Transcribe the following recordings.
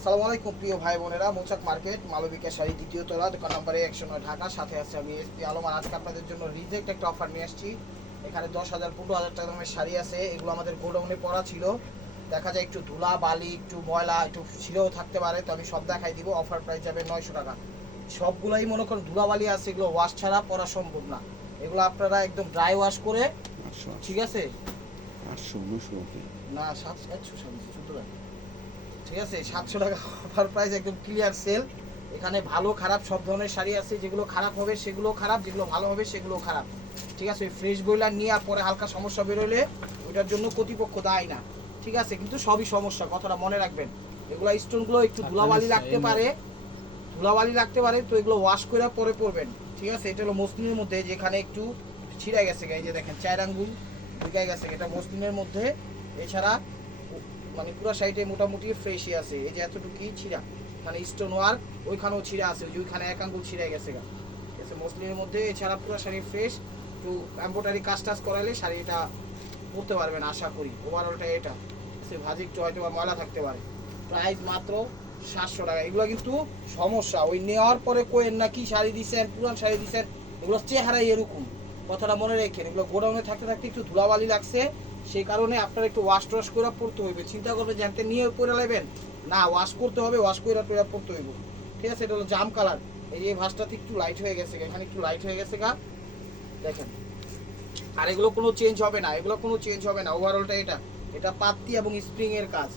আসসালামু আলাইকুম প্রিয় ভাই বোনেরা। মৌচাক মার্কেট মালবিকা শাড়ি দ্বিতীয় তলা দোকান নম্বরে একশো নয় ঢাকা। সাথে আছে আমি এসপি আলম। আর আজকে আপনাদের জন্য রিজেক্ট একটা অফার নিয়ে আসছি। এখানে দশ হাজার পনেরো হাজার টাকা দামের শাড়ি আছে। এগুলো আমাদের গোডাউনে পড়া ছিল। দেখা যায় একটু ধুলা বালি একটু ময়লা একটু ছিলেও থাকতে পারে তো আমি সব দেখাই দিব। অফার প্রাইস যাবে নয়শো টাকা। সবগুলাই মনে করেন ধুলাবালি আছে এগুলো ওয়াশ ছাড়া পরা সম্ভব না। এগুলো আপনারা একদম ড্রাই ওয়াশ করে ঠিক আছে? আটশো নশো না সাতশো একশো টাকা ঠিক আছে? সাতশো টাকা অফার প্রাইস একদম ক্লিয়ার সেল এখানে ভালো খারাপ সব ধরনের শাড়ি আছে। যেগুলো খারাপ হবে সেগুলো খারাপ। যেগুলো ভালো হবে সেগুলো খারাপ। ঠিক আছে? ওই ফ্রেশ বইলার নিয়ে আর পরে হালকা সমস্যা বেরোলে ওইটার জন্য কর্তৃপক্ষ দায় না। ঠিক আছে? কিন্তু সবই সমস্যা। কথাটা মনে রাখবেন। এগুলো স্টোনগুলো একটু ধুলাবালি লাগতে পারে। ধুলাবালি লাগতে পারে। তো এগুলো ওয়াশ করে পরে পরবেন। ঠিক আছে? এটা হলো মসলিনের মধ্যে যেখানে একটু ছিঁড়ে গেছে। এই যে দেখেন চার আঙ্গুল ঢুকে গেছে। এটা মসলিনের মধ্যে। এছাড়া মানে পুরো সাইডে মোটামুটি ফ্রেশই আছে। এই যে এতটুকুই ছিঁড়া। মানে স্টোন ওয়ার্ক ওইখানেও ছিঁড়া আছে। যে ওইখানে এক আঙ্গুল ছিঁড়ে গেছে গা। ঠিক আছে, মসলিনের মধ্যে। এছাড়া পুরো শাড়ি ফ্রেশ একটু এম্ব্রয়ডারি কাজ টাজ করালে শাড়িটা পরতে পারবেন আশা করি। ওভারঅলটা এটা। সে ভাজি একটু হয়তো বা ময়লা থাকতে পারে। প্রাইস মাত্র সাতশো টাকা। এগুলো কিন্তু সমস্যা। ওই নেওয়ার পরে কোয়েন না কি শাড়ি দিচ্ছেন পুরান শাড়ি দিচ্ছেন এগুলো চেহারাই এরকম। কথাটা মনে রেখেন। এগুলো গোডাউনে থাকতে থাকতে একটু ধুলাবালি লাগছে। সেই কারণে আপনার একটু ওয়াশ টশ করে পড়তে হইবে। চিন্তা করবে যে হাতে নিয়ে করে নেবেন না ওয়াশ করতে হবে ওয়াশ করে টুয়ে পড়তে হইব। ঠিক আছে, এটা হলো জাম কালার এই যে এই ভাঁজটাতে একটু লাইট হয়ে গেছে এখানে একটু লাইট হয়ে গেছে গা। দেখেন। আর এগুলো কোনো চেঞ্জ হবে না, এগুলো কোনো চেঞ্জ হবে না। ওভারঅলটা এটা। এটা পাত্তি এবং স্প্রিং এর কাজ।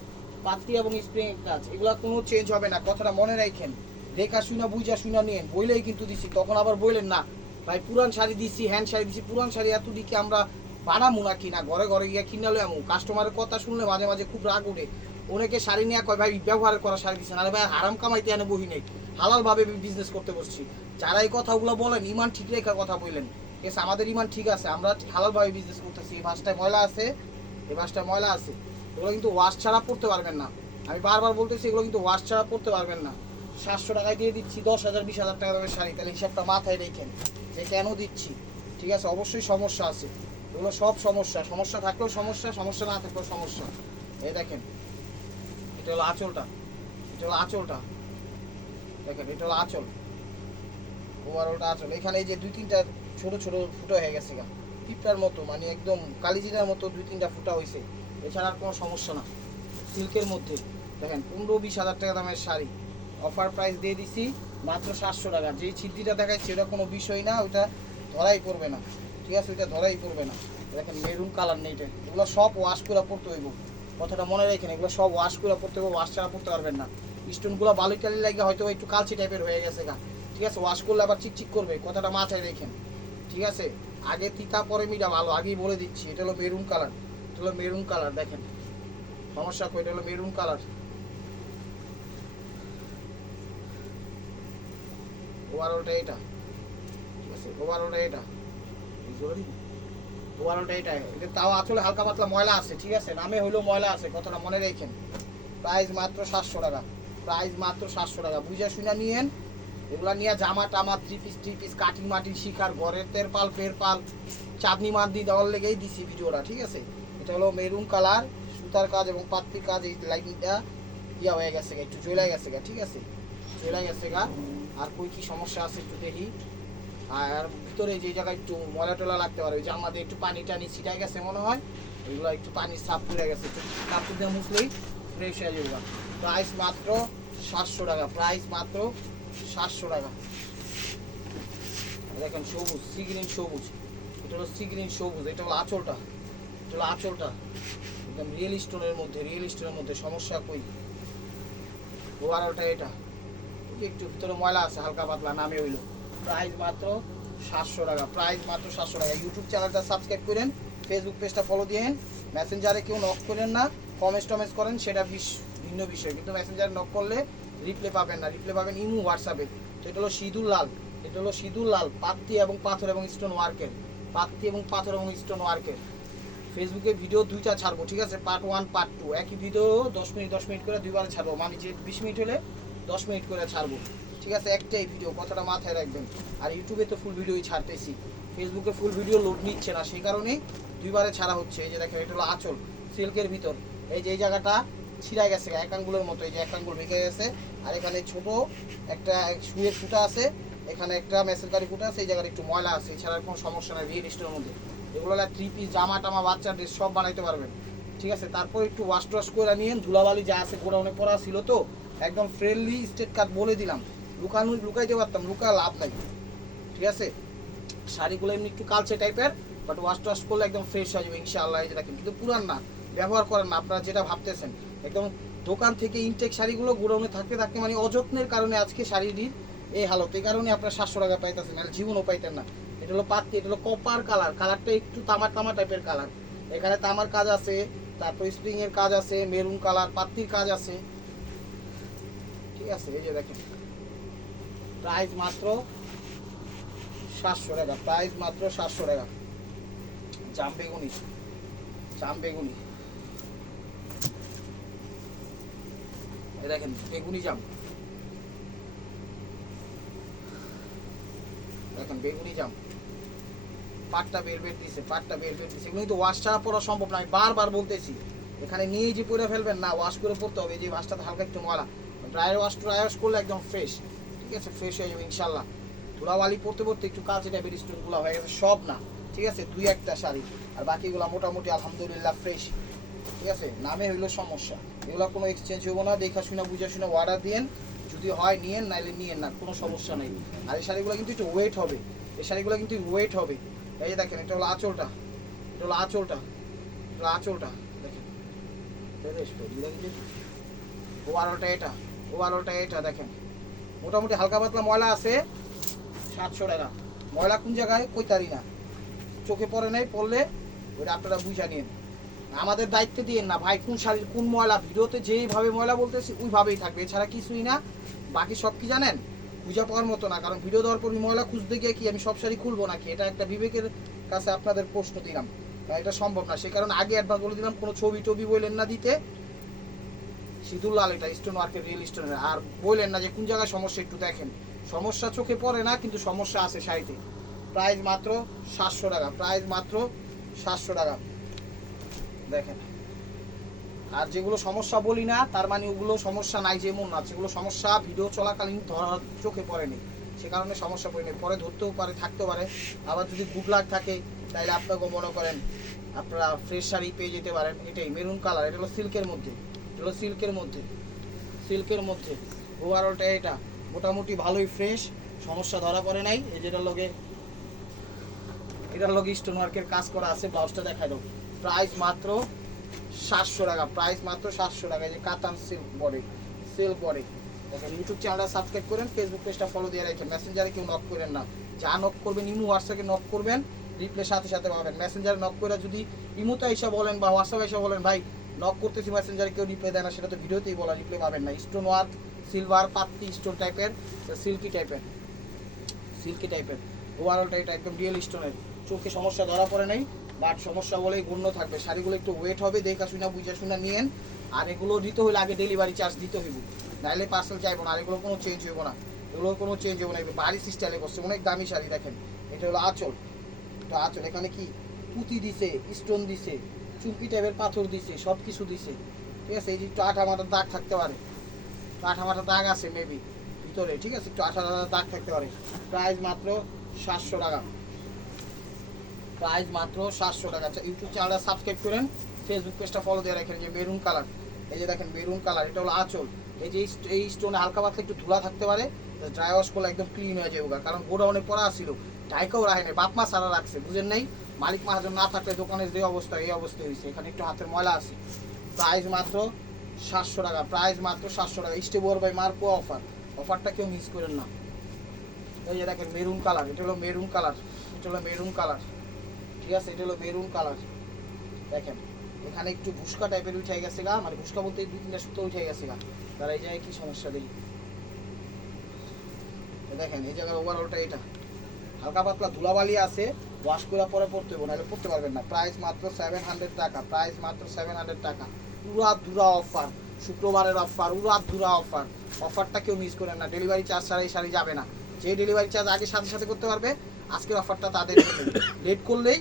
পাত্তি এবং স্প্রিং এর কাজ। এগুলো কোনো চেঞ্জ হবে না। কথাটা মনে রাখেন দেখা শুনা বুঝা শুনা নিয়েন। বইলেই কিন্তু দিছি। তখন আবার বললেন না, ভাই, পুরান শাড়ি দিছি, হ্যান্ড শাড়ি দিছি, পুরান শাড়ি এত দিকে আমরা বানামু না কিনা, ঘরে ঘরে গিয়ে কিনালে আমু। কাস্টমারের কথা শুনলে মাঝে মাঝে খুব রাগ উঠে অনেকে শাড়ি নিয়ে কয়, ভাই, ব্যবহার করা শাড়ি দিচ্ছেন আরে ভাই, হারাম কামাইতে এনে বহি নেই। হালালভাবে বিজনেস করতে বসছি। যারা এই কথাগুলো বলেন, ইমান ঠিক রেখা কথা বললেন। আছে আমাদের ইমান ঠিক আছে। আমরা হালালভাবে বিজনেস করতেছি। এই বাসটায় ময়লা আছে, এই বাসটায় ময়লা আছে। এগুলো কিন্তু ওয়াশ ছাড়া পড়তে পারবেন না। আমি বারবার বলতেছি, এগুলো কিন্তু ওয়াশ ছাড়া পড়তে পারবেন না। সাতশো টাকায় দিয়ে দিচ্ছি, দশ হাজার, বিশ হাজার টাকা দামের শাড়ি। তাহলে হিসাবটা মাথায় রেখেন যে কেন দিচ্ছি? ঠিক আছে? অবশ্যই সমস্যা আছে। এগুলো সব সমস্যা। সমস্যা থাকলেও সমস্যা সমস্যা না থাকলেও সমস্যা। এই দেখেন, এটা হলো আঁচলটা। এটা হলো আঁচলটা। দেখেন, এটা হলো আঁচল। ওভারঅলটা আঁচল। এখানে এই যে দুই তিনটা ছোট ছোট ফুটো হয়ে গেছে গা। পিঁপড়ার মতো মানে একদম কালিজিরার মতো দুই তিনটা ফুটা হয়েছে এছাড়া আর কোনো সমস্যা না। সিল্কের মধ্যে। দেখেন, পনেরো বিশ হাজার টাকা দামের শাড়ি। অফার প্রাইস দিয়ে দিছি মাত্র সাতশো টাকা। যেই ছিদ্রিটা দেখাচ্ছে ওটা কোনো বিষয় না ওটা ধরাই পড়বে না। ঠিক আছে, ওইটা ধরাই পড়বে না। দেখেন মেরুন কালার নেই এটা। এগুলো সব ওয়াশ করে পড়তে হইব। কথাটা মনে রাখেন, এগুলো সব ওয়াশ করে পড়তে হবে ওয়াশ ছাড়া পড়তে পারবেন না। স্টোনগুলো বালি টালি লাগে হয়তো একটু কালচি টাইপের হয়ে গেছে গা। ঠিক আছে? ওয়াশ করলে আবার চিকচিক করবে, কথাটা মাথায় রেখেন। ঠিক আছে? আগে তিতা, পরে মিটা ভালো। আগেই বলে দিচ্ছি, এটা হলো মেরুন কালার এটা হলো মেরুন কালার দেখেন। সমস্যা কই? এটা হলো মেরুন কালার ওভারঅলটা এটা। ঠিক আছে? ওভারঅলটা এটা। ওভারঅলটা এটা এটা তাও আসলে হালকা পাতলা ময়লা আছে, ঠিক আছে? নামে হইলেও ময়লা আছে, কথাটা মনে রেখেন। প্রাইস মাত্র সাতশো টাকা। প্রাইস মাত্র সাতশো টাকা। বুঝে শুনে নিয়েন, এগুলা নিয়ে জামা টামা three piece three piece cutting মাটি শিকার, ঘরের তেরপাল পেরপাল চাঁদনি মান্দি দেওয়ার লেগেই দিছি ভিডিওটা, ঠিক আছে? এটা হলো মেরুন কালার সুতার কাজ এবং পাত্রির কাজ, এই লাইনটা ইয়া হয়ে গেছে একটু জ্বলে গেছে ঠিক আছে? জ্বলে গেছে গা। আর কই কি সমস্যা আছে একটু দেখি। আর ভিতরে যে জায়গায় একটু ময়লা টলা লাগতে পারে, ওই জামাতে একটু পানি টানি ছিটাই গেছে মনে হয় এগুলো একটু পানি সাফ করে গেছে, একটু কাপড় দিয়ে মুছলেই ফ্রেশ হয়ে যাবে। প্রাইস মাত্র সাতশো টাকা প্রাইস মাত্র সাতশো টাকা। দেখেন সবুজ সি গ্রিন সবুজ। এটা হলো সি গ্রিন সবুজ, এটা হলো আঁচলটা। এটা হলো আঁচলটা। একদম রিয়েল স্টোনের মধ্যে রিয়েল স্টোনের মধ্যে, সমস্যা কই? ওভারঅলটা এটা। যে একটু ভিতরে ময়লা আছে, হালকা পাতলা নামে হইল। প্রাইস মাত্র সাতশো টাকা। প্রাইস মাত্র সাতশো টাকা। ইউটিউব চ্যানেলটা সাবস্ক্রাইব করেন ফেসবুক পেজটা ফলো দিয়েন মেসেঞ্জারে কেউ নক করেন না কমেন্টস টমেন্টস করেন, সেটা ভিন্ন বিষয়। কিন্তু মেসেঞ্জারে নক করলে রিপ্লে পাবেন না। রিপ্লে পাবেন ইমু হোয়াটসঅ্যাপে এটা হলো সিঁদুর লাল। এটা হলো সিঁদুর লাল, পাত্তি এবং পাথর এবং স্টোন ওয়ার্কের পাত্তি এবং পাথর এবং স্টোন ওয়ার্কের ফেসবুকে ভিডিও দুইটা ছাড়বো, ঠিক আছে? পার্ট ওয়ান পার্ট টু একই ভিডিও দশ মিনিট দশ মিনিট করে দুইবার ছাড়বো। মানে যে বিশ মিনিট হলে দশ মিনিট করে ছাড়বো। ঠিক আছে? একটাই ভিডিও কথাটা মাথায় রাখবেন। আর ইউটিউবে তো ফুল ভিডিওই ছাড়তেছি। ফেসবুকে ফুল ভিডিও লোড নিচ্ছে না, সেই কারণেই দুইবারে ছাড়া হচ্ছে। এই যে দেখেন, এটা হলো আঁচল, সিল্কের ভিতর। এই যে এই জায়গাটা ছিঁড়া গেছে, এক আঙ্গুলের মতো, এই যে এক আঙ্গুল ভেঙে গেছে। আর এখানে ছোট একটা শুয়ের ফুটা আছে, এখানে একটা মেসের কারি ফুটা আছে, এই জায়গায় একটু ময়লা আছে, এছাড়া কোনো সমস্যা নেই রিয়েল স্টোরের মধ্যে। এগুলো থ্রি পিস জামা টামা, বাচ্চা ড্রেস সব বানাইতে পারবেন। ঠিক আছে? তারপর একটু ওয়াশ টোয়াশ করে নিয়ে ধুলাবালি যা আছে, গোডাউনে পড়া ছিল তো, একদম ফ্রেন্ডলি স্টেট কার্ড বলে দিলাম। লুকানো, লুকাইতে পারতাম, লুকা লাভ নাই। ঠিক আছে? শাড়িগুলো এমনি একটু কালচে টাইপের বাট ওয়াশ টোয়াশ করলে একদম ফ্রেশ হয়ে যাবে, ইনশাআল্লাহ, এই যে কিন্তু পুরান না, ব্যবহার করেন না, আপনারা যেটা ভাবতেছেন। একদম দোকান থেকে ইনটেক শাড়িগুলো গোডাউনে থাকতে থাকতে মানে অযত্নের কারণে আজকে শাড়িটির এই হালত, এই কারণে আপনার সাতশো টাকা পাইতেছেন, আর জীবনও পাইতেন না। এটা হলো পাত্তি, এটা হলো কপার কালার কালারটা একটু তামার তামা টাইপের কালার এখানে তামার কাজ আছে, তারপর স্প্রিং এর কাজ আছে মেরুন কালার পাত্তির কাজ আছে। ঠিক আছে, এই যে দেখেন। প্রাইস মাত্র সাতশো টাকা, প্রাইস মাত্র সাতশো টাকা। জাম বেগুনি জাম বেগুনি। দেখেন, বেগুনি জাম। দেখেন, বেগুনি জাম। পাটটা বের বের দিছে, পাটটা বের বের দিছে। তো ওয়াশ ছাড়া পরা সম্ভব না, আমি বারবার বলতেছি। এখানে নিয়ে যে পরে ফেলবেন না ওয়াশ করে পড়তে হবে যে ওয়াশটাতে হালকা একটু ময়লা। ড্রাই ওয়াশ ড্রাই ওয়াশ করলে একদম ফ্রেশ আছে ফ্রেশ হয়ে যাবে ইনশাল্লাহ ধুলাবালি পড়তে পড়তে একটু কালচে টাইপের স্টোনগুলো হয়ে গেছে সব না ঠিক আছে দুই একটা শাড়ি আর বাকিগুলো মোটামুটি আলহামদুলিল্লাহ ফ্রেশ ঠিক আছে নামে হইল সমস্যা এগুলো কোনো এক্সচেঞ্জ হইব না দেখা শুনে বুঝে শুনে অর্ডার দিয়েন যদি হয় নিয়েন নাইলে নিয়েন না কোনো সমস্যা নেই আর এই শাড়িগুলো কিন্তু একটু ওয়েট হবে এই শাড়িগুলো কিন্তু ওয়েট হবে এই যে দেখেন এটা হলো আঁচলটা এটা হলো আঁচলটা এটা হলো আঁচলটা দেখেন ওভারঅলটা এটা ওভারঅলটা এটা দেখেন মোটামুটি হালকা পাতলা ময়লা আছে, সাতশো টাকা। ময়লা কোন জায়গায়? কইতারি না। চোখে পড়ে নাই, পড়লে ওটা আপনারা বুঝা নিন আমাদের দায়িত্ব দিয়ে না, ভাই কোন শাড়ির কোন ময়লা, ভিডিওতে যেইভাবে ময়লা বলতেছি, ওইভাবেই থাকবে। এছাড়া কিছুই না। বাকি সব কি জানেন? খুঁজা পাওয়ার মতো না, কারণ ভিডিও দেওয়ার পর ময়লা খুঁজতে গিয়ে কি আমি সব শাড়ি খুলবো নাকি? এটা একটা বিবেকের কাছে আপনাদের প্রশ্ন দিলাম। এটা সম্ভব না। সে কারণে আগে অ্যাডভান্স বলে দিলাম, কোনো ছবি টবি বললেন না দিতে। সিঁদুর লাল, এটা স্টোন ওয়ার্কের রিয়েল স্টোনের আর বললেন না যে কোন জায়গায় সমস্যা, একটু দেখেন। সমস্যা চোখে পড়ে না, কিন্তু সমস্যা আছে শাড়িতে প্রাইস মাত্র সাতশো টাকা, প্রাইস মাত্র সাতশো টাকা। দেখেন। আর যেগুলো সমস্যা বলি না, তার মানে ওগুলো সমস্যা নাই যেমন না। যেগুলো সমস্যা ভিডিও চলাকালীন ধরা চোখে পড়েনি সে কারণে সমস্যা পড়েনি পরে ধরতেও পারে, থাকতেও পারে। আবার যদি গুড লাক থাকে তাহলে আপনাকেও মনে করেন, আপনারা ফ্রেশ শাড়ি পেয়ে যেতে পারেন। এটাই মেরুন কালার এটা হলো সিল্কের মধ্যে। এটা হলো সিল্কের মধ্যে। সিল্কের মধ্যে। ওভারঅলটা এটা। মোটামুটি ভালোই ফ্রেশ সমস্যা ধরা পড়ে নাই। এই যেটার লগে, এটার লগে স্টোন ওয়ার্কের কাজ করা আছে। ব্লাউজটা দেখাই দাও। প্রাইস মাত্র সাতশো টাকা। প্রাইস মাত্র সাতশো টাকা। যে কাতান সিল্ক বডি। Silk body. দেখেন ইউটিউব চ্যানেলটা সাবস্ক্রাইব করেন ফেসবুক পেজটা ফলো দিয়ে রাখেন। মেসেঞ্জারে কেউ নক করেন না। যা নক করবেন, ইমো হোয়াটসঅ্যাপে নক করবেন রিপ্লে সাথে সাথে পাবেন। মেসেঞ্জারে নক করে যদি ইমোতে এসে বলেন বা হোয়াটসঅ্যাপে এসে বলেন, ভাই নক করতেছি মেসেঞ্জারে কেউ রিপ্লে দেয় না, সেটা তো ভিডিওতেই বলা রিপ্লে পাবেন না। স্টোন ওয়ার্ক সিলভার পাত্তি স্টোন টাইপের সিল্কি টাইপের সিল্কি টাইপের ওভারঅলটা এটা একদম রিয়েল স্টোনের চোখে সমস্যা ধরা পড়ে নাই বাট সমস্যা বলেই গণ্য থাকবে। শাড়িগুলো একটু ওয়েট হবে, দেখা শুনে, বুঝে শুনে নিয়েন। আর এগুলো দিতে হলে আগে ডেলিভারি চার্জ দিতে হইব। নাইলে পার্সেল চাইব না, আর এগুলো কোনো চেঞ্জ হইব না। এগুলো কোনো চেঞ্জ হইব না বাড়ি স্টাইলে করছে অনেক দামি শাড়ি দেখেন। এটা হলো আঁচল। এটা আঁচল এখানে কি? পুঁতি দিছে স্টোন দিছে। চুমকি টাইপের পাথর দিছে সব কিছু দিছে। ঠিক আছে? এই যে একটু আঠা মাটার দাগ থাকতে পারে। আঠা মাটার দাগ আছে মেবি ভিতরে, ঠিক আছে? একটু আঠা দাগ থাকতে পারে। প্রাইস মাত্র সাতশো টাকা। প্রাইস মাত্র সাতশো টাকা। আচ্ছা ইউটিউব চ্যানেলটা সাবস্ক্রাইব করেন ফেসবুক পেজটা ফলো দিয়ে রাখেন, যে মেরুন কালার এই যে দেখেন মেরুন কালার এটা হলো আঁচল। এই যে এই স্টোনে হালকা পাতলা একটু ধুলা থাকতে পারে ড্রাই ওয়াশ করলে একদম ক্লিন হয়ে যায় যাবে, কারণ গোডাউনে পড়া ছিল। ডাইকাও রাখেনি নাই বাপ মা সারা রাখছে, বুঝেন নাই? মালিক মাহাজন না থাকলে দোকানের যে অবস্থা, এই অবস্থা হয়েছে। এখানে একটু হাতের ময়লা আছে। প্রাইস মাত্র সাতশো টাকা। প্রাইস মাত্র সাতশো টাকা। স্টেবর বাই মার্কো অফার অফারটা কেউ মিস করেন না। এই যে দেখেন মেরুন কালার এটা হলো মেরুন কালার এটা হলো মেরুন কালার ঠিক আছে? এটা হলো মেরুন কালার দেখেন, এখানে একটু ভুসকা টাইপের উঠে গেছে গা। মানে ভুসকা বলতে দুই তিনটা সুতো উঠে গেছে গা। তারা এই জায়গায় কি সমস্যা এ দেখেন, এই জায়গার ওভারঅলটা এটা। হালকা পাতলা ধুলাবালি আছে। ওয়াশ করে পরে পড়তে হবে নাহলে পড়তে পারবেন না। প্রাইস মাত্র সেভেন হান্ড্রেড টাকা প্রাইস মাত্র সেভেন হান্ড্রেড টাকা। উড়া ধুরা অফার শুক্রবারের অফার উড়া ধুরা অফার অফারটা কেউ মিস করেন না ডেলিভারি চার্জ ছাড়া এই যাবে না। যে ডেলিভারি চার্জ আগে সাথে সাথে করতে পারবে, আজকের অফারটা তাদের লেট করলেই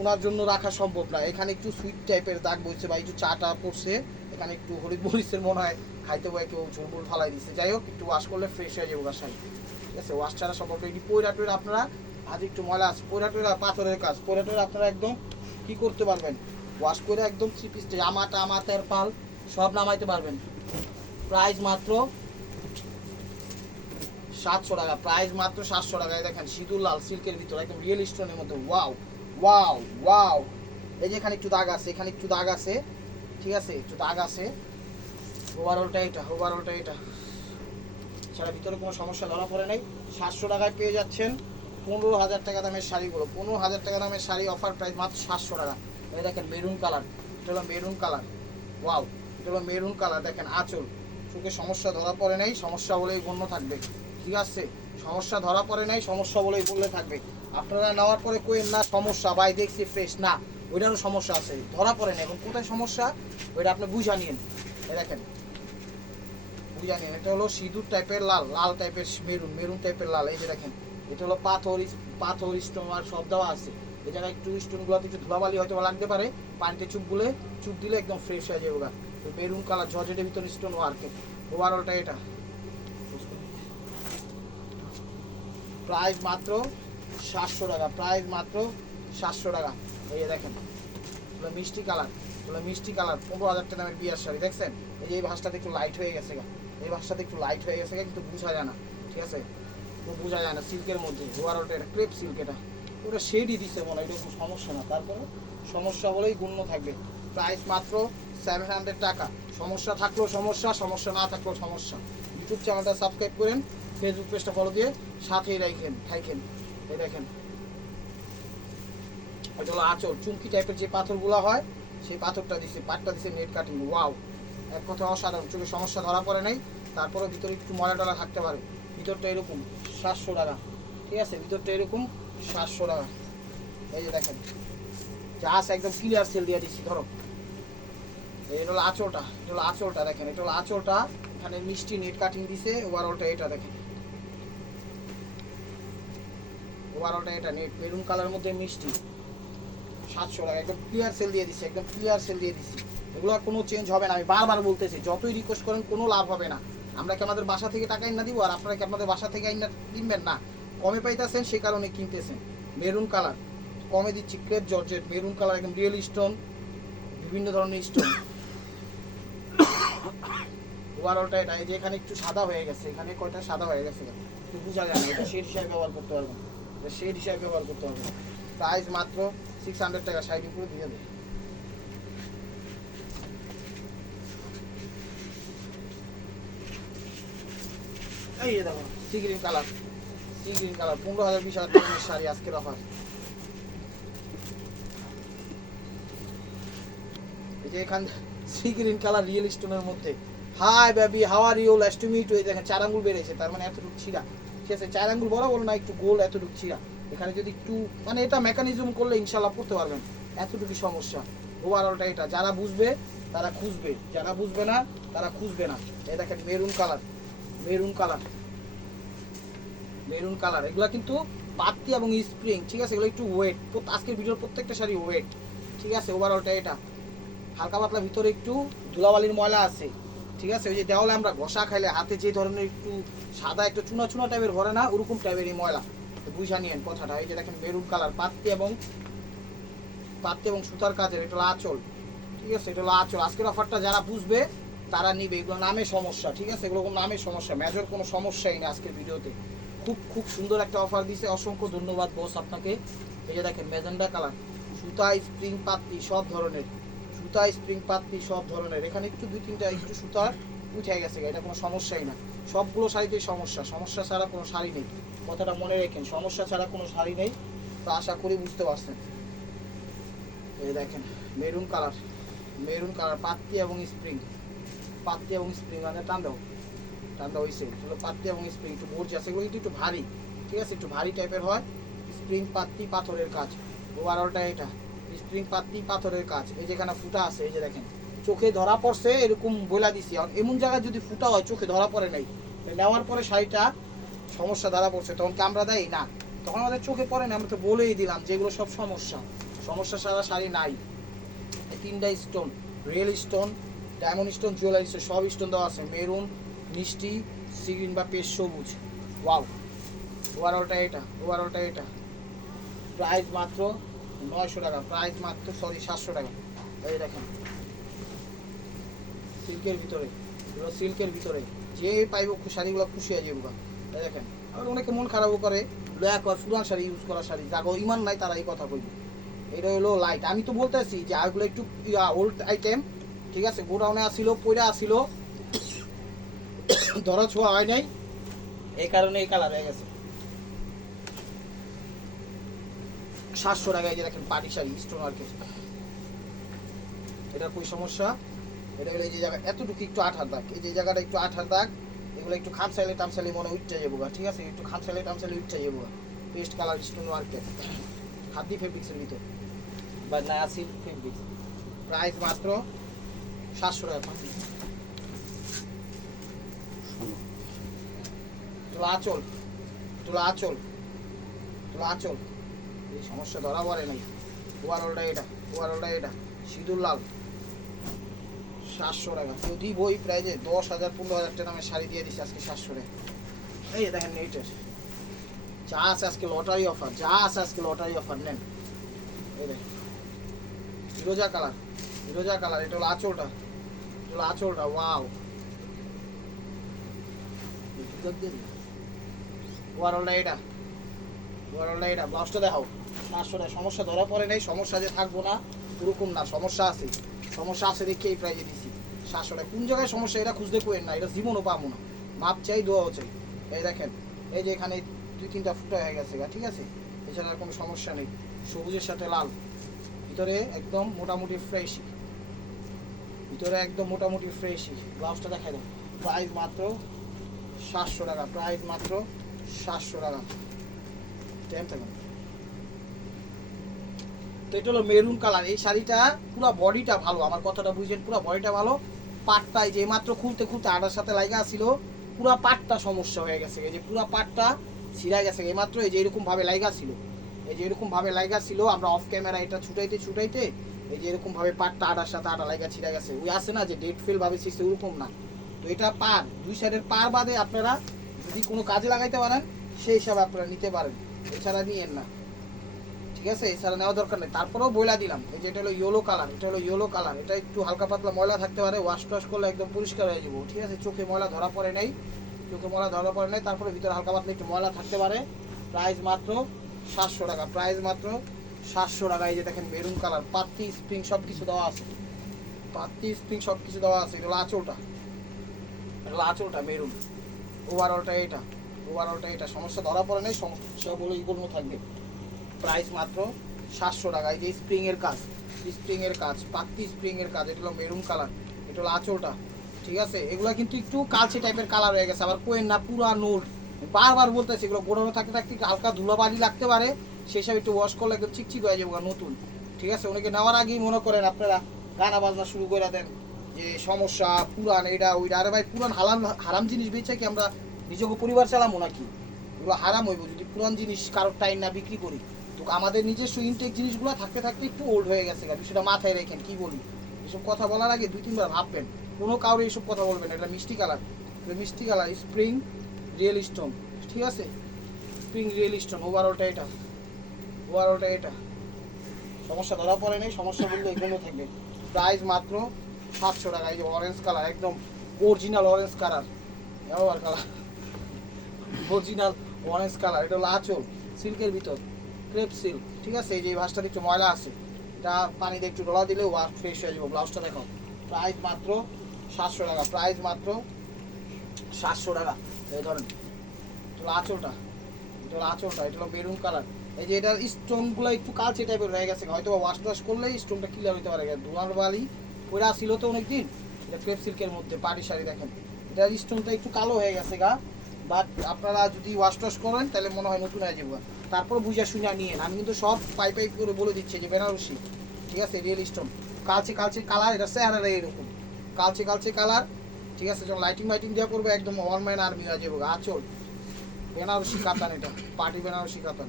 ওনার জন্য রাখা সম্ভব না। এখানে একটু সুইট টাইপের দাগ বইছে বা একটু চাটা পড়ছে, এখানে একটু হলুদ মরিচের মনে হয়, খাইতে বয়ে কেউ ঝুলমুল ফালাই দিচ্ছে যাই হোক, একটু ওয়াশ করলে ফ্রেশ হয়ে যাবে ওগার শাড়ি। ঠিক আছে? ওয়াশ ছাড়া সম্ভব অলরেডি পয়রা টয়রা আপনারা আজ একটু ময়লা আছে। পয়রা টয়রা পাথরের কাজ। পয়রা টয়রা আপনারা একদম কি করতে পারবেন? ওয়াশ করে একদম থ্রি পিস জামা টামা তেরপাল সব নামাইতে পারবেন। প্রাইস মাত্র সাতশো টাকা। প্রাইস মাত্র সাতশো টাকায় দেখেন, সিঁদুর লাল সিল্কের ভিতরে, একদম রিয়েল স্টোনের মধ্যে। ওয়াও ওয়াও ওয়াও এই যে এখানে একটু দাগ আছে, এখানে একটু দাগ আছে। ঠিক আছে? একটু দাগ আছে। ওভারঅলটা এটা ওভারঅলটা এটা। সারা ভিতরে কোনো সমস্যা ধরা পড়ে নাই। সাতশো টাকায় পেয়ে যাচ্ছেন। পনেরো হাজার টাকা দামের শাড়িগুলো, পনেরো হাজার টাকা দামের শাড়ি অফার প্রাইস মাত্র সাতশো টাকা। এই দেখেন মেরুন কালার এটা হলো মেরুন কালার ওয়াও এটা হলো মেরুন কালার দেখেন আঁচল। চোখে সমস্যা ধরা পড়ে নাই, সমস্যা বলেই গণ্য থাকবে। ঠিক আছে? সমস্যা ধরা পড়ে নাই, সমস্যা বলেই বললে থাকবে। আপনারা নেওয়ার পরে কোয়েন না, সমস্যা, ভাই, দেখছি ফ্রেশ না, ওইটারও সমস্যা আছে। ধরা পড়ে না এখন কোথায় সমস্যা? ওইটা আপনি বুঝা নিন দেখেন, বুঝা নিন এটা হলো সিঁদুর টাইপের লাল লাল টাইপের মেরুন মেরুন টাইপের লাল, এই যে দেখেন। এটা হলো পাথর পাথর স্টোন আর সব দেওয়া আছে। এই জায়গায় একটু স্টোনগুলোতে একটু ধুলাবালি হয়তো লাগতে পারে। পানিতে চুপ গুলে চুপ দিলে একদম ফ্রেশ হয়ে যাবে গা। মেরুন কালার জর্জেটের ভিতরে স্টোন ওয়ার্কে ওভারঅলটা এটা। প্রাইস মাত্র সাতশো টাকা প্রাইস মাত্র সাতশো টাকা। এই যে দেখেন মিষ্টি কালার এগুলো মিষ্টি কালার পনেরো হাজার টাকা দামের বিয়ার শাড়ি দেখছেন? এই যে এই ভাঁজটাতে একটু লাইট হয়ে গেছে গা। এই ভাঁজটাতে একটু লাইট হয়ে গেছে গা, কিন্তু বোঝা যায় না ঠিক আছে? বোঝা যায় না সিল্কের মধ্যে ওভারঅলটা এটা ক্রেপ সিল্ক এটা। ওটা শেডই দিচ্ছে মনে হয়, এটা কোনো সমস্যা না। তারপরে সমস্যা বলেই গুণ্য থাকবে। প্রাইস মাত্র সেভেন হান্ড্রেড টাকা। সমস্যা থাকলেও সমস্যা সমস্যা না থাকলেও সমস্যা। ইউটিউব চ্যানেলটা সাবস্ক্রাইব করেন ফেসবুক পেজটা ফলো দিয়ে সাথেই রাখেন থাকেন এই দেখেন। এটা হলো আঁচল। চুমকি টাইপের যে পাথরগুলো হয়, সেই পাথরটা দিছে, পাটটা দিছে নেট কাটিং ওয়াও এক কথা অসাধারণ। চোখে সমস্যা ধরা পড়ে নাই। তারপরে ভিতরে একটু ময়লা টলা থাকতে পারে। ভিতরটা এরকম, সাতশো টাকা। ঠিক আছে? ভিতরটা এরকম, সাতশো টাকা। এই যে দেখেন জাহাজ একদম ক্লিয়ার সেল দিয়ে দিচ্ছি, ধরো। এটা হলো আঁচলটা, এটা হলো আঁচলটা, দেখেন, এটা হলো আঁচলটা। এখানে মিষ্টি নেট কাটিং দিছে ওভারঅলটা এটা দেখেন। ওভারঅলটা এটা নেট মেরুন কালার মধ্যে মিষ্টি। সাতশো টাকা, একদম ক্লিয়ার সেল দিয়ে দিচ্ছি, একদম ক্লিয়ার সেল দিয়ে দিচ্ছি। এগুলো কোনো চেঞ্জ হবে না, আমি বারবার বলতেছি, যতই রিকোয়েস্ট করেন, কোনো লাভ হবে না। আমরা কি আমাদের বাসা থেকে টাকা না দিব আর আপনারা কি আপনাদের বাসা থেকে আইনা কিনবেন? না। কমে পাইতেছেন, সে কারণে কিনতেছেন। Maroon colour. কমে দিচ্ছি ক্রেপ জর্জেট মেরুন কালার, একদম রিয়েল স্টোন বিভিন্ন ধরনের স্টোন ওভারঅলটা এটা, এই যে এখানে একটু সাদা হয়ে গেছে, এখানে কয়টা সাদা হয়ে গেছে? একটু বোঝা যায় এটা শেড হিসাবে ব্যবহার করতে পারব। না এটা শেড হিসাবে ব্যবহার করতে না প্রাইস মাত্র সিক্স হান্ড্রেড টাকা সাইড উপরে দিয়ে দেবে। কালার পনেরো হাজার বিশ হাজার যে কালার রিয়েল মধ্যে। হাই ওই দেখেন, চার বেড়েছে, তার মানে ঠিক আছে, চার না, একটু গোল, এতটুকু এখানে যদি একটু মানে এটা মেকানিজম করলে ইনশাল্লাহ করতে পারবেন। এতটুকু সমস্যা। ওভারঅলটা এটা। যারা বুঝবে, তারা খুঁজবে। যারা বুঝবে না, তারা খুঁজবে না। এই দেখেন maroon colour maroon colour. Maroon colour. এগুলো কিন্তু পাত্তি এবং স্প্রিং ঠিক আছে? এগুলো একটু ওয়েট আজকের ভিডিওর প্রত্যেকটা শাড়ি ওয়েট ঠিক আছে? ওভারঅলটা এটা। হালকা পাতলা ভিতরে একটু ধুলাবালির ময়লা আছে। ঠিক আছে? ওই যে দেওয়ালে আমরা ঘষা খাইলে হাতে যে ধরনের একটু সাদা, একটু চুনা চুনা টাইপের ভরে না, ওরকম টাইপেরই ময়লা। বুঝা নিয়েন কথাটা। এই যে দেখেন মেরুন কালার। পাত্তি এবং পাত্তি এবং সুতার কাজের, এটা আঁচল। ঠিক আছে? এটা আঁচল। আজকের অফারটা যারা বুঝবে তারা নিবে, এগুলো নামে সমস্যা, ঠিক আছে? এগুলো নামে সমস্যা মেজর কোনো সমস্যাই না আজকের ভিডিওতে। খুব খুব সুন্দর একটা অফার দিছে, অসংখ্য ধন্যবাদ বস আপনাকে। এই যে দেখেন মেজেন্ডা কালার, সুতা স্প্রিং পাত্তি সব ধরনের, সুতা স্প্রিং পাত্তি সব ধরনের। এখানে একটু দুই তিনটা, একটু সুতার উঠে গেছে, এটা কোনো সমস্যাই না। সবগুলো শাড়িতেই সমস্যা সমস্যা ছাড়া কোনো শাড়ি নেই। কথাটা মনে রেখেন, সমস্যা ছাড়া কোনো শাড়ি নেই। তো আশা করি বুঝতে পারছেন। এই দেখেন, মেরুন কালার মেরুন কালার পাত্তি এবং স্প্রিং পাত্তি এবং স্প্রিং মানে টান দাও টান দাও এগুলো পাত্তি এবং স্প্রিং একটু বলছে আছে, এগুলো কিন্তু একটু ভারী, ঠিক আছে? একটু ভারী টাইপের হয়। স্প্রিং পাত্তি পাথরের কাজ। ওভারঅলটা এটা। স্প্রিং পাত্তি পাথরের কাজ। এই যেখানে ফুটা আছে, এই যে দেখেন। চোখে ধরা পড়ছে, এরকম বলে দিছি। আর এমন জায়গায় যদি ফুটা হয়, চোখে ধরা পড়ে নাই। নেওয়ার পরে শাড়িটা সমস্যা ধরা পড়ছে। তখন কি আমরা দেয় না। তখন আমাদের চোখে পড়ে না আমরা তো বলেই দিলাম যেগুলো সব সমস্যা। সমস্যা সারা শাড়ি নাই। তিনটা stone real stone diamond stone jewellery সব স্টোন দেওয়া আছে। মেরুন মিষ্টি সিগ্রিন বা পেশ সবুজ। ওয়াও ওভারঅলটা এটা ওভারঅলটা এটা। প্রাইস মাত্র নয়শো টাকা প্রাইস মাত্র সরি সাতশো টাকা। এই দেখেন। সিল্কের ভিতরে, এগুলো সিল্কের ভিতরে। যে পাইব শাড়িগুলো খুশি হয়ে যাব এই দেখেন, আবার অনেকে মন খারাপও করে। লয়া কর পুরান শাড়ি ইউজ করা শাড়ি, যাগো ইমান নাই, তারা এই কথা কইবে। এটা হলো লাইট আমি তো বলতেছি যে আগুলো একটু ওল্ড আইটেম ঠিক আছে গোডাউনে আসিল পয়রা আসিল। ধরা ছোঁয়া হয় নাই। এই কারণে এই কালার হয়ে গেছে। সাতশো টাকায় যে দেখেন পাটি শাড়ি স্টোন মার্কেট এটা কই সমস্যা? এটা হলো এই যে জায়গা এতটুকু একটু আঠার দাগ। এই যে জায়গাটা একটু আঠার দাগ এগুলো একটু খামসাইলে টামসাইলে মনে উঠতে যাব ঠিক আছে একটু খামসাইলে টামসাইলে উঠতে যাব পেস্ট কালার স্টোন মার্কেট হাতি ফেব্রিক্সের ভিতর। বা নায়াসিল ফেব্রিক্স প্রাইস মাত্র সাতশো টাকা ষোলো তোলা আচল তোলা আচল তোলা আচল। এই সমস্যা ধরা পড়ে নাই। ওভারঅলটা এটা ওভারঅলটা এটা। সিঁদুর লাল, সাতশো টাকা। যদি বই প্রাইজে দশ হাজার, পনেরো হাজার টাকা দামের শাড়ি দিয়ে দিচ্ছে আজকে সাতশো টাকা। এই দেখেন নেটের যা আছে আজকে লটারি অফার যা আছে আজকে লটারি অফার নেন। এই দেখেন। ফিরোজা কালার ফিরোজা কালার, এটা হলো আঁচলটা। এটা হলো আঁচলটা ওয়াও ওভারঅলটা এটা ওভারঅলটা এটা ব্লাউজটা দেখাও টাকা সমস্যা ধরা পড়ে নাই, সমস্যা যে থাকব না, ওরকম না, সমস্যা আছে। সমস্যা আছে দেখে এই প্রাইজে সাতশো টাকা কোন জায়গায় সমস্যা এটা খুঁজতে কোয়েন না এটা জীবনও পাবো না। মাপ চাই, দোয়াও চাই। এই দেখেন, এই যে এখানে দুই তিনটা ফুটা হয়ে গেছে ঠিক আছে? এছাড়া আর কোনো সমস্যা নেই। সবুজের সাথে লাল। ভিতরে একদম মোটামুটি ফ্রেশই ভিতরে একদম মোটামুটি ফ্রেশই ব্লাউজটা দেখাই দাও। প্রাইস মাত্র সাতশো টাকা প্রাইস মাত্র সাতশো টাকা। তো এটা হলো মেরুন কালার এই শাড়িটা পুরো বডিটা ভালো, আমার কথাটা বুঝছেন পুরো বডিটা ভালো। পাটটাই যে মাত্র খুলতে খুলতে আটার সাথে লাগা ছিল, পুরো পাটটা সমস্যা হয়ে গেছে। এই যে পুরো পাটটা ছিঁড়া গেছে এই মাত্র এই যে এরকম ভাবে লাগা ছিল। এই যে এরকম ভাবে লাগা ছিল, আমরা অফ ক্যামেরা এটা ছুটাইতে ছুটাইতে এই যে এরকম ভাবে পাটটা আটার সাথে আটা লাগা ছিঁড়া গেছে। ওই আছে না যে ডেট ফেল ভাবে ছিঁড়ছে, ওরকম না। তো এটা পার দুই সাইডের পার বাদে আপনারা যদি কোনো কাজে লাগাইতে পারেন, সেই হিসাবে আপনারা নিতে পারেন। এছাড়া নিয়েন না। ঠিক আছে? এছাড়া নেওয়া দরকার নেই। তারপরেও বইলা দিলাম। এই যে এটা হলো ইয়েলো কালার এটা হলো ইয়েলো কালার এটা একটু হালকা পাতলা ময়লা থাকতে পারে ওয়াশ টাশ করলে একদম পরিষ্কার হয়ে যাব। ঠিক আছে? চোখে ময়লা ধরা পড়ে নাই। চোখে ময়লা ধরা পড়ে নাই। তারপরে ভিতরে হালকা পাতলা একটু ময়লা থাকতে পারে। প্রাইস মাত্র সাতশো টাকা। প্রাইস মাত্র সাতশো টাকা, এই যে দেখেন মেরুন কালার পাত্তি স্প্রিং সব কিছু দেওয়া আছে। পাত্তি স্প্রিং সব কিছু দেওয়া আছে এটা হলো আঁচলটা মেরুন ওভারঅলটা এটা ওভারঅলটা এটা সমস্যা ধরা পড়ে নেই, সমস্যা বলে এগুলো থাকবে। প্রাইস মাত্র সাতশো টাকা, এই যে স্প্রিং এর কাজ স্প্রিং এর কাজ পাত্তি স্প্রিং এর কাজ, এটা হলো মেরুন কালার এটা হলো আঁচলটা। ঠিক আছে? এগুলো কিন্তু একটু কালচে টাইপের কালার হয়ে গেছে, আবার কোয়েন না পুরা নোট বারবার বলতেছি, এগুলো গোড়ানো থাকতে থাকতে হালকা ধুলাবালি লাগতে পারে সেই হিসাবে একটু ওয়াশ করলে একদম চিকচিক হয়ে যাবে নতুন। ঠিক আছে? অনেকে নেওয়ার আগেই মনে করেন আপনারা গানা বাজনা শুরু করে দেন, যে সমস্যা, পুরান এটা, ওইটা। আরে ভাই, পুরান হারাম হারাম জিনিস বেচে কি আমরা নিজেকে পরিবার চালামো নাকি? এগুলো হারাম হইব। যদি পুরান জিনিস কারোর টাইম না বিক্রি করি, তো আমাদের নিজস্ব ইনটেক জিনিসগুলো থাকতে থাকতে একটু ওল্ড হয়ে গেছে বিষয়টা মাথায় রেখেন, কি বলি? এসব কথা বলার আগে দুই, তিনবার ভাববেন। কোনো কারও এইসব কথা বলবেন এটা মিষ্টি কালার। মিষ্টি কালার। স্প্রিং রিয়েল স্টোন ঠিক আছে? স্প্রিং রিয়েল স্টোন ওভারঅলটা এটা। ওভারঅলটা এটা। সমস্যা ধরা পড়ে নেই সমস্যা বললে এগুলো থাকবে প্রাইস মাত্র সাতশো টাকা, এই যে অরেঞ্জ কালার একদম অরিজিনাল অরেঞ্জ কালার ব্যবহার কালার অরিজিনাল অরেঞ্জ কালার এটা হলো আঁচল, সিল্কের ভিতর ক্রেপ সিল্ক ঠিক আছে? এই যে এই ভাসটাতে একটু ময়লা আছে, এটা পানিতে একটু ডলা দিলে ওয়াশ ফ্রেশ হয়ে যাবে ব্লাউজটা দেখো। প্রাইস মাত্র সাতশো টাকা প্রাইস মাত্র সাতশো টাকা, এই ধরেন এটা হলো আঁচলটা, এটা হলো আঁচলটা, এটা হলো মেরুন কালার এই যে এটার স্টোনগুলো একটু কালচে টাইপের হয়ে গেছে। হয়তো ওয়াশ টাশ করলেই স্টোনটা ক্লিয়ার হতে পারে। ধোঁয়ার বালি ওরা ছিল তো অনেকদিন। এটা ক্রেপ সিল্কের মধ্যে, পাটি শাড়ি দেখেন। এটার স্টোনটা একটু কালো হয়ে গেছে গা। বাট আপনারা যদি ওয়াশ টাশ করেন, তাহলে মনে হয় নতুন হয়ে যাবে। তারপর বুঝা শুনে নিয়েন আমি কিন্তু সব পাই পাই করে বলে দিচ্ছি যে বেনারসি। ঠিক আছে রিয়েল স্টোন কালচে কালচে কালার এটা চেহারা এরকম। কালচে কালচে কালার ঠিক আছে, যখন লাইটিং মাইটিং দেওয়া করবে, একদম ওয়ান আর্মি হয়ে যাবে আচল। বেনারসি কাতান এটা। পার্টি বেনারসি কাতান।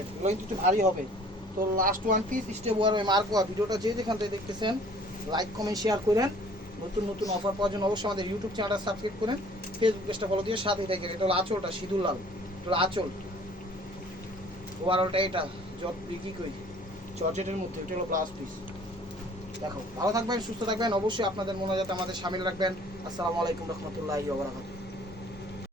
এগুলো কিন্তু একটু ভারী হবে। তো লাস্ট ওয়ান পিস স্টেপ ওয়ার মার্কো ভিডিওটা যে যেখান থেকে দেখতেছেন লাইক কমেন্ট শেয়ার করেন। নতুন নতুন অফার পাওয়ার জন্য অবশ্যই আমাদের ইউটিউব চ্যানেলটা সাবস্ক্রাইব করেন। ফেসবুক পেজটা ফলো দিয়ে সাথেই দেখেন, এটা হলো আঁচলটা, সিঁদুর লাল এটা হলো আঁচল। ওভারঅলটা এটা জব কি কই জর্জেটের মধ্যে, এটা হলো ব্লাউজ পিস দেখো, ভালো থাকবেন, সুস্থ থাকবেন। অবশ্যই আপনাদের মনে যাতে আমাদের সামিল রাখবেন। আসসালামু আলাইকুম রহমতুল্লাহি ওয়া বারাকাতুহু।